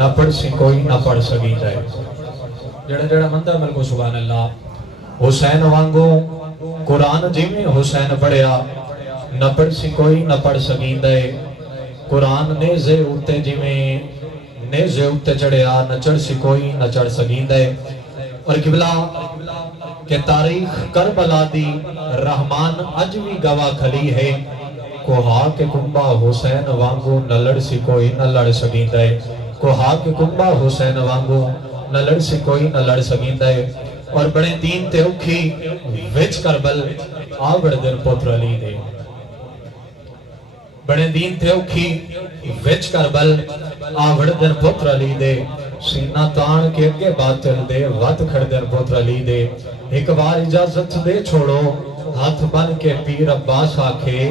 نہ پڑھ سی کوئی نہ پڑھ سکی جائے جڑا جڑا مندہ مل کو سبحان اللہ حسین وانگو قرآن جی میں حسین پڑھیا نہ پڑھ سی کوئی نہ پڑھ سکی جائے قرآن نیزے اوتے جی میں نیزے اوتے چڑھیا نہ چڑھ سی کوئی نہ چڑھ سکی جائے اور قبلہ کہ تاریخ کربلا دی رحمان اج بھی گواہ کھلی ہے کوہا کے کنبا حسین وانگو نہ لڑ سی کوئی نہ لڑ سکیندا ہے کوہا کے کنبا حسین وانگو نہ لڑ سی کوئی نہ لڑ سکیندا ہے اور بڑے دین تے اکھی وچ کربل آوڑ دن پتر علی دے بڑے دین تے اکھی وچ کربل آوڑ دن پتر علی دے سینہ تان کے اگے باطل دے وات کھڑ دن پتر علی دے ایک بار اجازت دے چھوڑو ہاتھ بن کے پیر عباس آکھے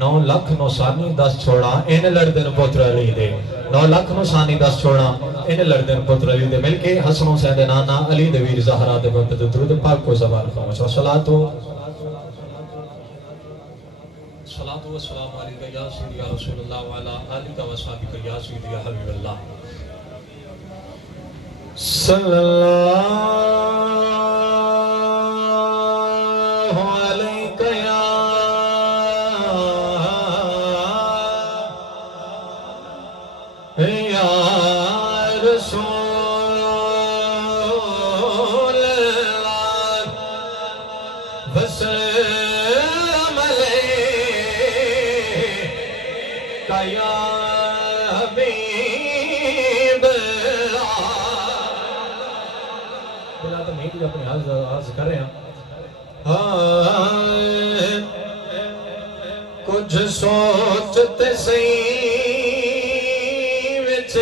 9 لاکھ نو سانی 10 چھوڑا این لڑدن پتر علی دے 9 لاکھ نو سانی 10 چھوڑا این لڑدن پتر علی دے مل کے حسنوں سے دے نانا علی دے ویر زہرہ دے بہت درود پاک کو زبان خامش صلاۃ و سلام علیکہ یا سیدی یا رسول اللہ وعلا آلکہ و صحابکہ یا سیدی یا حبیب اللہ صلی اللہ علیکہ یا رسول اللہ وسلم علیکہ یا حبیب اللہ بلا تمہید اپنے عرض کر رہے ہیں کچھ سوچتے سہی وچ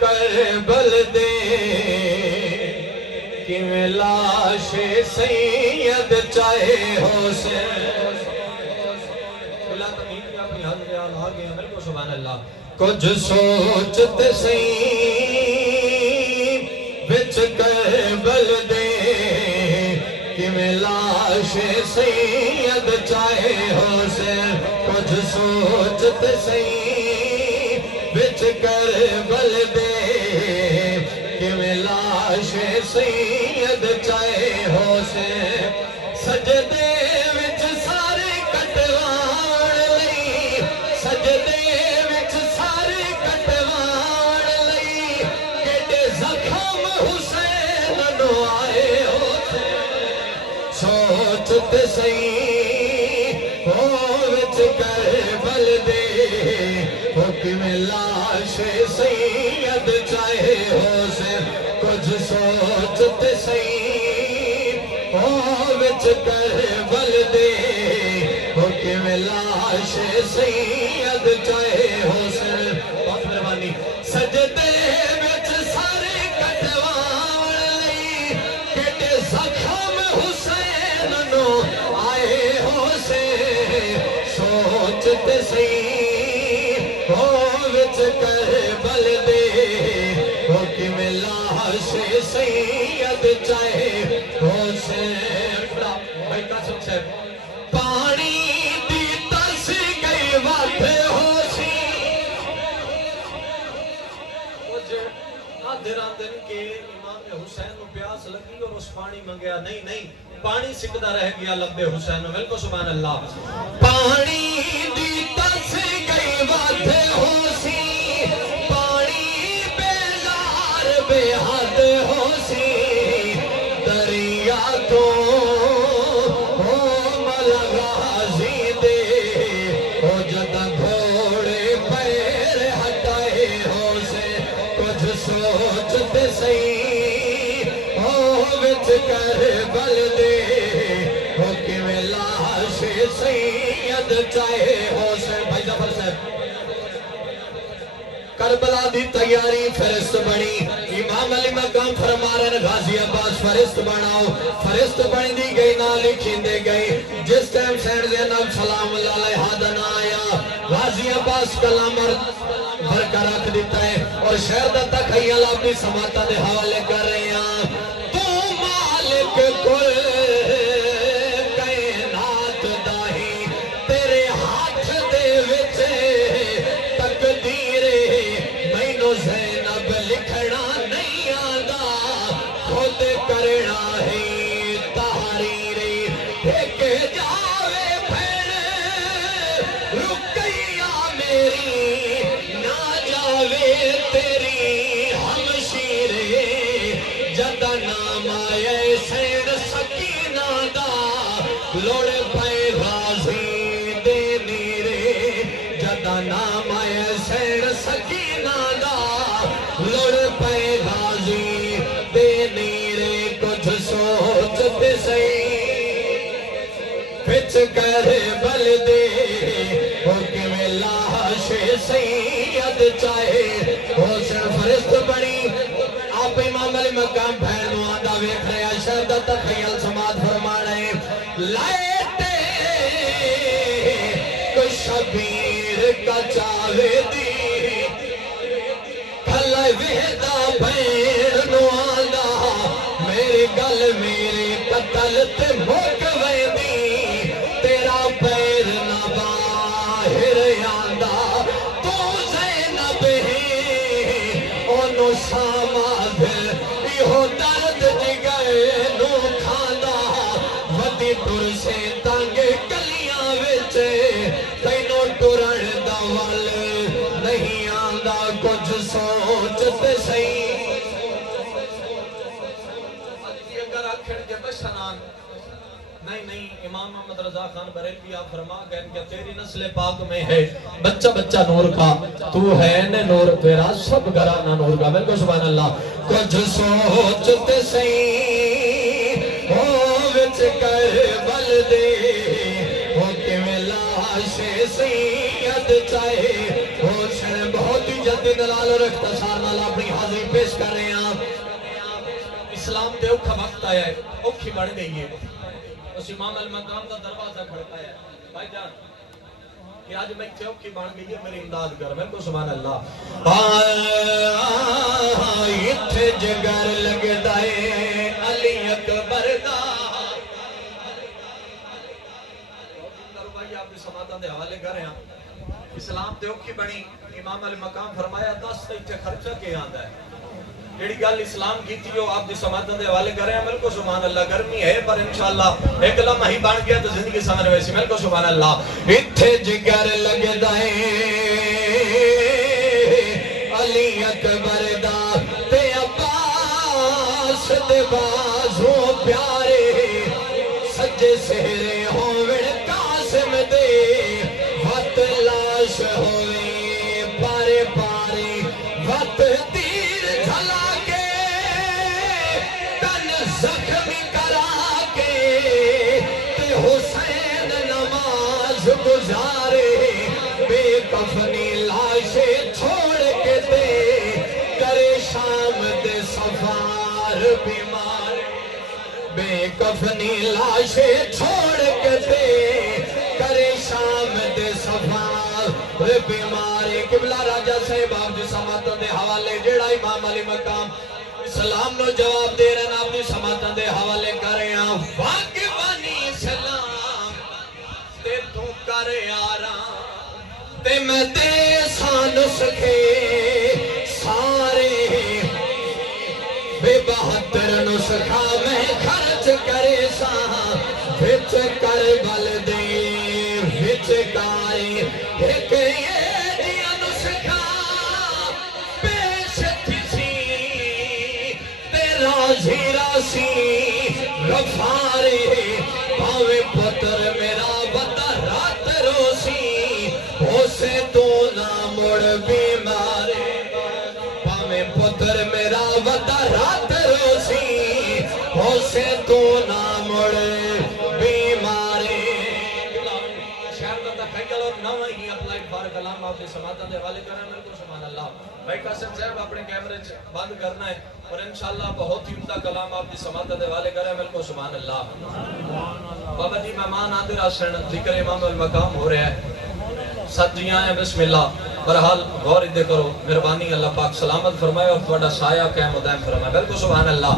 کربل دے کہ میں لاش سید چاہے حسین بلا تمہید اپنے عرض آگے امر کو سبحان اللہ کچھ سوچتے سہی وچ کربل دے کہ میں لاش سید چاہے حسین کچھ سوچتے سہی وچ کربل دے کہ میں لاش سید چاہے حسین سجدے وچ سارے کٹوان لئی سجدے وچ سارے کٹوان لئی کیڑے زخم حسین نو آئے سوچتے سہی ہو وچ کربل دے ہو کہ میں لاش سید چاہے حسین کچھ سوچتے سہی ہو وچ کربل دے ہو کہ میں لاش سید چاہے حسین بہت مہربانی سجدے وچ سارے کٹوان لئی کیڑے زخم حسین نو آئے حسین سوچتے سہی ہو وچ کربل دے ہو کہ میں لاش سید چاہے حسین بھائی قاسم صاحب پانی دی ترس گئی وقت ہوسی آدھے راندن کے امام حسین کو پیاس لگی اور اس پانی منگیا نہیں پانی سکتا رہ گیا لبے حسین مل کو سبحان اللہ پانی دی ترس گئی وقت ہوسی پانی بیزار بے حد ہوسی دریا تو غازی دے ہو جدا گھوڑے پیر ہٹائے حسین کچھ سوچتے سہی ہو وچ کربل دے ہو کہ میں لاش سید چاہے حسین بھائی ظفر صاحب کربلا دی تیاری فرست بنی امام علی مقام فرمارن غازی عباس فرست بناؤ فرست بنی دی گئی نہ لکھی دے گئی جس ٹائم سین زینب سلام اللہ علیہ دن آیا غازی عباس کلامر بھرکا رکھ دیتا ہے اور شہر دا تخیل اپنی سماعتہ دے حوالے کر رہے ہیں تو مالک کل کائنات داہی تیرے ہاتھ دے وچ تقدیر مینو زینب لکھنا نہیں آتا خود کرنا ہے تحریر ایک جاوے بھین رکیا میری نہ جاوے تیری ہمشیرے جدا نام آئے سین سکینہ دا لوڑ پائے غازی دے نیرے جدا نام آئے سین سکینہ دا لوڑ پائے غازی دے نیرے کچھ سوچتے سہی پچ کر بل دے حکم لاش سید چاہے حسن فرست بڑی آپ امام علی مقام بھینوں آدھا ویکھ رہے ہیں شہدہ تخیل سماعت فرما رہے ہیں لائے کوئی شبیر کا چاوے دی کھلائے ویدہ بھینوں آدھا میری گل میری قتل تے موکوے دی تیرا پیر نہ باہر آندہ تو زینب ہے انو شامہ دل ایہو درد جگئے نو کھاندہ ودی ٹر سے تانگ کلیاں وچے تینو ٹرن دوال نہیں آندہ کچھ سوچتے سہی اگر آکھڑ کے بشنان نہیں امام محمد رضا خان بریلوی آپ فرما گئے کہ تیری نسل پاک میں ہے بچہ بچہ نور کا تو ہے نے نور تیرا سب گھرانہ نور کا بلکہ سبحان اللہ کچھ سوچتے سہی وچ کر بل دے حکم لاش سید چاہے حسن بہت ہی جلدی دلال اور اختصار نال اپنی حاضری پیش کر رہے ہیں اسلام دے اوکھا وقت آیا ہے اوکھی بڑھ گئی ہے اس امام المقام کا دروازہ کھڑکا ہے بھائی جان کہ آج میں چوک کی بان گئی ہے میری امداد کر میں کو سبحان اللہ اتھے جگر لگ دائے علی اکبر دا بھائی آپ بھی سماعتاں دے حوالے کر رہے ہیں اسلام دے اوکھی بنی امام المقام فرمایا 10 تے خرچہ کے آندہ ہے جیڑی گل اسلام کی تھی جو آپ دی سماعتوں دے حوالے کر رہے ہیں ملکو سبحان اللہ گرمی ہے پر انشاءاللہ ایک لمحہ ہی بان گیا تو زندگی سامنے ویسی ملکو سبحان اللہ اتھے جگر لگ دائے علی اکبر دا تے عباس دے بازو پیارے سجے سہرے ہوئے قاسم دے وقت لاش ہوئے پارے پارے وقت تیر جھلا زخمی کرا کے تے حسین نماز گزارے بے کفنی لاشے چھوڑ کے دے کرے شام دے سفار بیمار بے کفنی لاشے چھوڑ کے دے کرے شام دے سفار بیمار قبلہ راجہ صاحب آپ جی سماعتوں دے حوالے جیڑا امام علی مقام سلام نو جواب دے رہے ہیں اپنی سماعتاں دے حوالے کر رہے ہیں واقبانی سلام تے تو کر یاراں تے میں تے سان سکھے سارے بے 72 نسخہ میں خرچ کرے ساں وچ کر بل دے وچ کاری ایک یہ دیا نسخہ پیش تھی راضی راسی غفارے پاوے پتر میرا بتا رات روسی اسے تو نہ مڑ بیمارے پاوے پتر میرا بتا رات روسی اسے تو نہ مڑ بیمارے شہر کا تخیل اور نہ ہی اپلائی بار کلام آپ نے سماعتاں دے حوالے کرنا میرے کو سبحان اللہ بھائی قاسم صاحب اپنے کیمرے بند کرنا ہے اور انشاءاللہ بہت ہی عمدہ کلام آپ کی سماعتاں دے حوالے کر رہے ہیں ملک کو سبحان اللہ بابا جی مہمان آندے راشن ذکر امام المقام ہو رہا ہے ساتھ جی آئیں بسم اللہ برحال غور دے کرو مہربانی اللہ پاک سلامت فرمائے اور تھوڑا سایہ قائم و دائم فرمائے ملک کو سبحان اللہ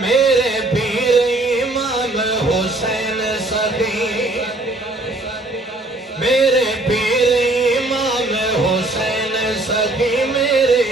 میرے پیر امام حسین صدی میرے پیر امام حسین صدی میرے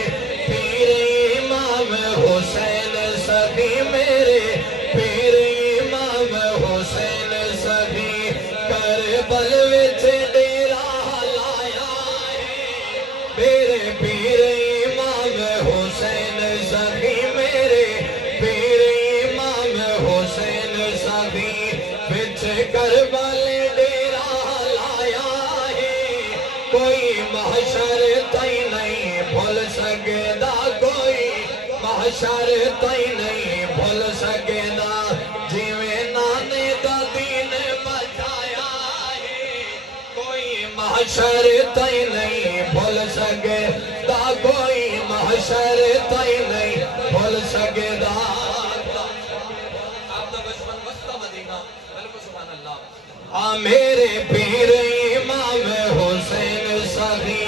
سکدا کوئی محشر تئی نہیں بھول سکدا جویں نانے دا دین بچایا ہے کوئی محشر تئی نہیں بھول سکدا کوئی محشر تئی نہیں بھول سکدا میرے پیر امام حسین سخی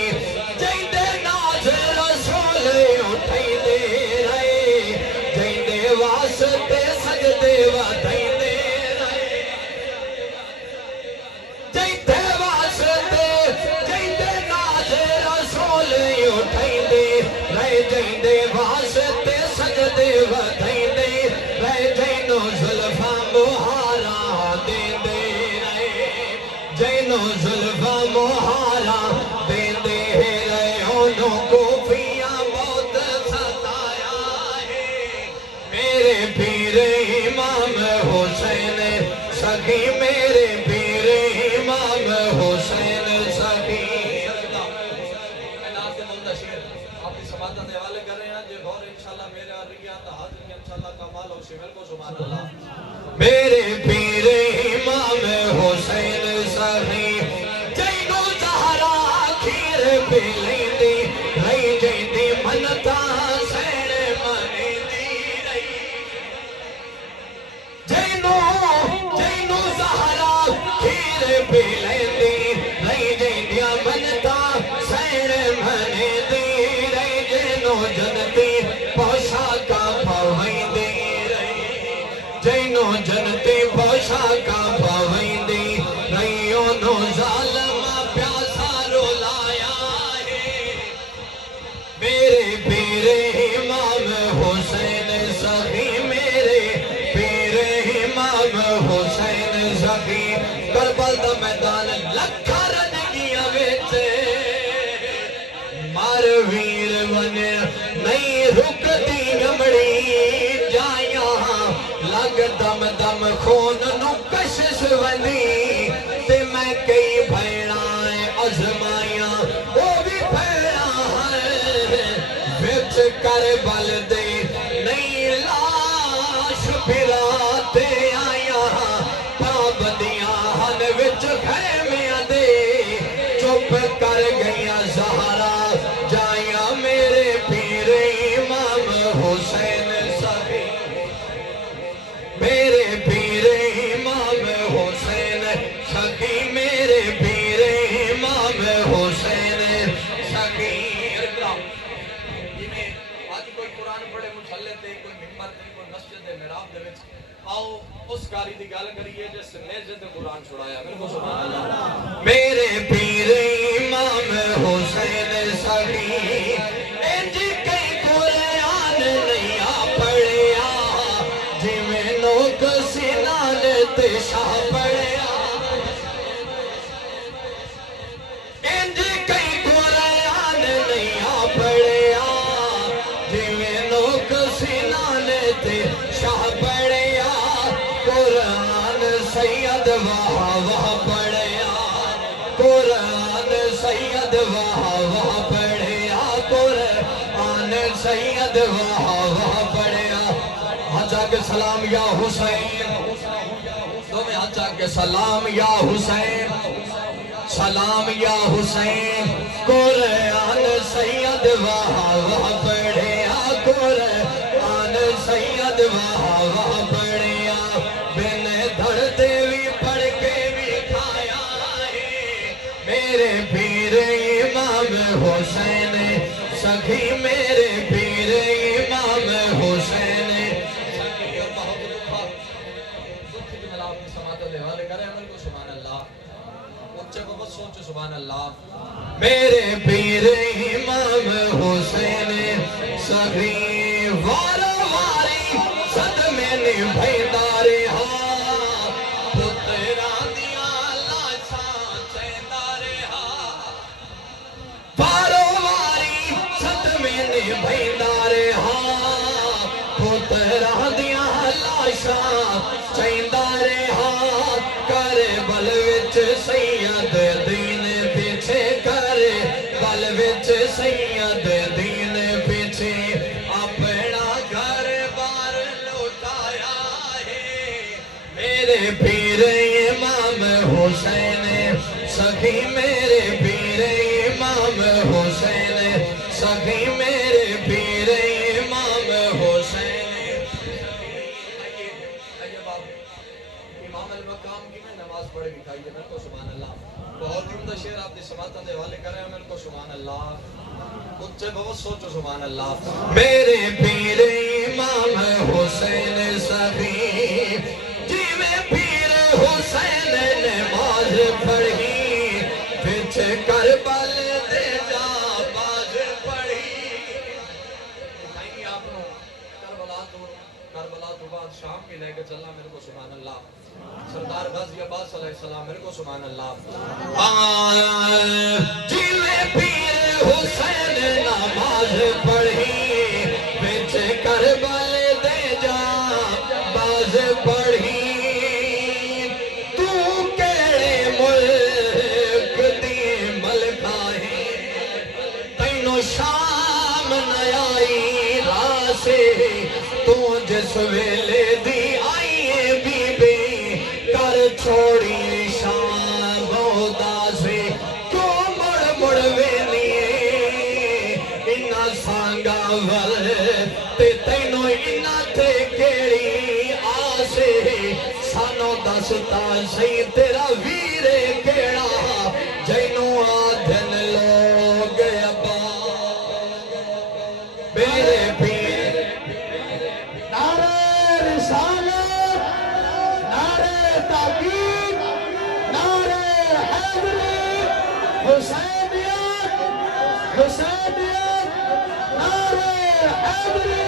جیندے ناز رسول اٹھائی دے رہے جیندے واسطے سجدے ودائی دے رہے جیندے واسطے جیندے ناز رسول اٹھائی دے رہے جیندے واسطے سجدے ودائی دے رہے جینو زلفاں مہارا دے دے جینو زلفا مہارا دیندے رہے انہوں کو پیا موت ستایا ہے میرے پیر امام حسین سخی میرے پیر امام حسین سخی ناز منتشر آپ کی سماعتیں حوالے کر رہے ہیں جو غور انشاءاللہ میرے آریات حاضر میں انشاءاللہ کمال ہو شمل کو سبحان اللہ میرے پیر امام حسین سخی جینو زہرا کھیر پہ لیندی رہی جیندی منتا سین منیندی رہی جینو زہرا کھیر پہ لیندی رہی جیندی منتا سین منیندی رہی جینو جنتی پوشاکا پویندی رہی جینو جنتی پوشاکا پویندی نو ظالم پیاسا رولایا ہے میرے پیر امام حسین سخی میرے پیر امام حسین سخی کربل دا میدان لکھا رنگیاں وچ مار ویر بنے نہیں رکتی امڑی جائیاں لگ دم دم خون نو کشش بنی تے میں کئی بھیڑائیں ازمائیاں وہ بھی بھیڑائیں وچ کربل دے نہیں لاش پھراتے آیاں پابندیاں ہن وچ خیمیاں دے چپ کر گئیاں زہرا جائیاں میرے پیر امام حسین سخی میرے پیر امام حسین سخی میرے پیر امام حسین سخی جنہیں آج کوئی قرآن پڑھے مصلے تے کوئی ممبر تے کوئی مسجد تے محراب دے وچ آؤ اس کاری دی گل کریے جس نیزے تے قرآن چھڑایا میرے کو سبحان اللہ میرے پیر امام حسین سخی انجی کئی قرآن نہیں آ پڑھیا جویں نوک سینال تے شاہ پڑھیا انجی کئی قرآن نہیں آ پڑھیا جویں نوک سینال تے شاہ پڑھیا قرآن سید واہ واہ پڑھیا قرآن سید واہ واہ پڑھیا قرآن سید واہ واہ پڑھیا حجا کے سلام یا حسین دو میں حجا کے سلام یا حسین سلام یا حسین قرآن سید واہ واہ پڑھیا قرآن سید واہ واہ پڑھیا بن دھڑتے بھی پڑھ کے بھی کھایا ہے میرے پیر امام حسین سخی میرے پیر امام حسین سبحان اللہ میرے پیر امام حسین سخی وارا واری صدمے نبھیندہ رہا پتران دیا لاشاں چیندہ رہا وارا واری صدمے نبھیندہ رہا پتران دیا لاشاں چیندہ رہا کربل وچ سید دین پیچھے کربل وچ سید دین پیچھے پڑھ دکھائیے میرے کو سبحان اللہ. بہت ہی عمدہ شعر آپ نے سماعتوں دے حوالے کرے ہیں میرے کو سبحان اللہ. مجھ سے بہت سوچو سبحان اللہ. میرے پیر امام حسین سبھی جی میں پیر حسین نماز پڑھی پیچھے کربل دے جا باز پڑھی. دکھائیں گے آپ نے کربلا تو بعد شام کی لے کے چلنا میرے کو سبحان اللہ. سردار غازی عباس علیہ السلام میرے کو سبحان اللہ. جی میں پیر حسین نماز پڑھی پیچھے کربل دے جا باز پڑھی. تو کیڑے ملک دی ملکہ ہے تینوں شام نہ آئی راسے تو جس ویلے دی آئیے بی بی کر چھوڑی شام بہتا سے کیوں مڑ مڑ ویلیے انہا سانگا ور تے تینوں انہا تھے کیڑی آسے سانو دستا سی تیرا ویرے کیڑا جینوں آدھن لوگ ابا. میرے پیر نعرہ رسالت نعرہ تحقیق نعرہ حیدری حسینیت حسینیت نعرہ حیدری.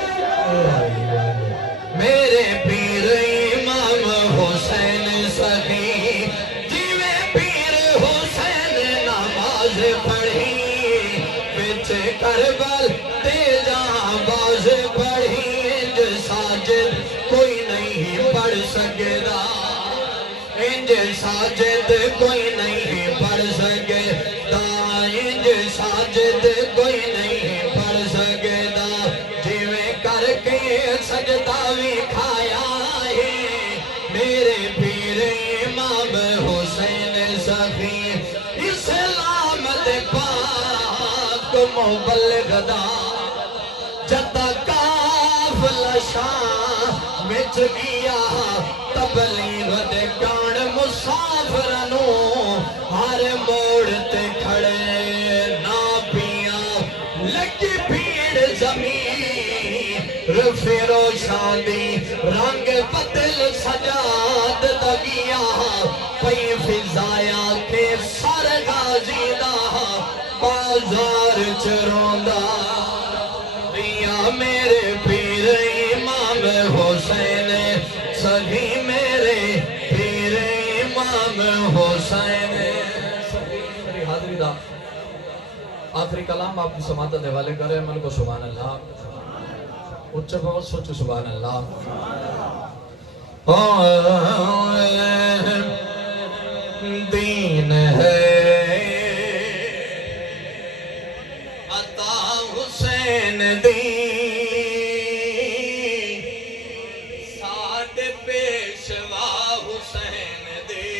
میرے پیر امام حسین سخی جی میں پیر حسین نماز پڑھی پیچھے کربل دے جا باز پڑھی. انج ساجد کوئی نہیں پڑھ سکتا انج ساجد کوئی نہیں پڑھ سکتا انج ساجد کوئی نہیں پڑھ سکتا. جیویں کر کے سجدہ بھی کھایا ہے میرے پیر امام حسین سخی. اسلام دے پاک مبلغ دا جتا کافلا شاہ وچ گیا تبلیغ دے کان مسافرانوں ہر موڑ تے کھڑے نا پیاں لگی بھیڑ زمین رفیرو شاندی رنگ بدل سجاد دگیا پئی فضایا کے سر غازی دا بازار چروندا. میرے پیر امام حسین سخی میرے پیر امام حسین سخی. میری حاضری دا آخری کلام آپ کی سماعت دے والے کرے مل کو سبحان اللہ. اچھا بہت سوچو سبحان اللہ. دین ہے عطا حسین دی ساڈے پیشوا حسین دی.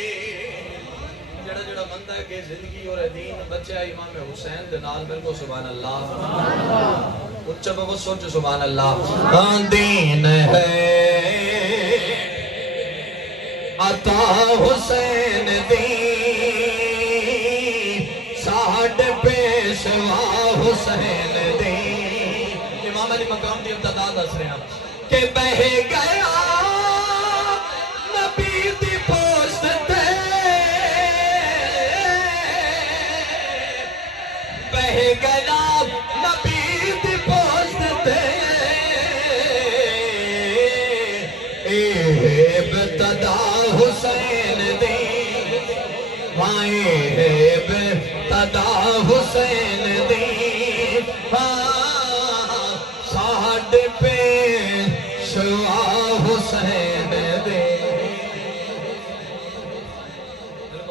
جڑا جڑا بندہ ہے کہ زندگی اور دین بچہ امام حسین دے نال مل کو سبحان اللہ. اچھا بہت سوچو سبحان اللہ. دین ہے عطا حسین دی ساڈے پیشوا حسین دی. امام علی مقام دی ابتدا دس رہے ہیں کہ بہ گیا نبی دی پوست تے بہ گیا نبی دی پوست تے ابتدا حسین دی ابتدا حسین دی ساڈے پیشوا حسین دی.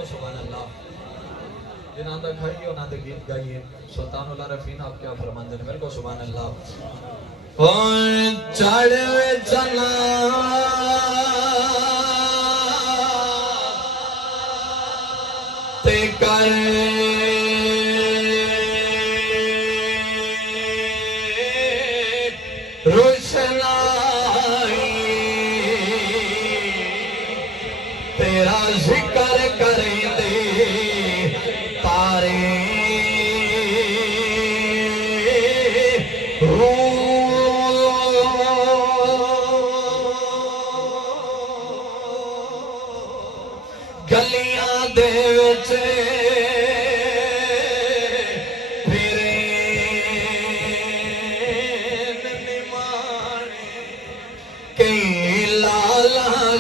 سبحان اللہ. جنہاں دا کھائیے انہاں دے گیت گائیے. سلطان العارفین آپ کیا فرماندے ہیں میرے کو سبحان اللہ. چڑھوے چنا تے کر روشنائی تیرا ذکر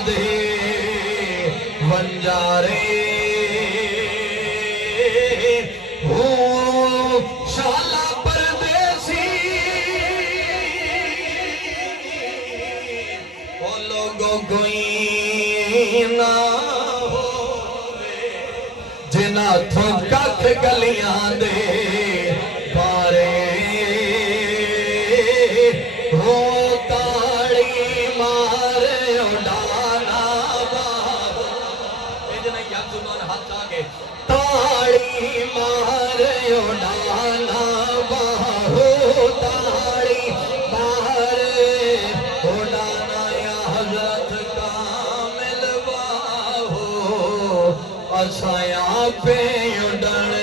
دے ونجارے ہو شالا پردیسی وہ لوگوں کوئی نہ ہوئے جنہ تھو ککھ گلیاں دے پارے ہو تاڑی مارے اڈانا باہو اجنہ یک زبان ہاتھ آگے تاڑی مارے اڈانا باہو تاڑی مارے اڈانا یا حضرت کامل باہو اسایاں پہ اڈن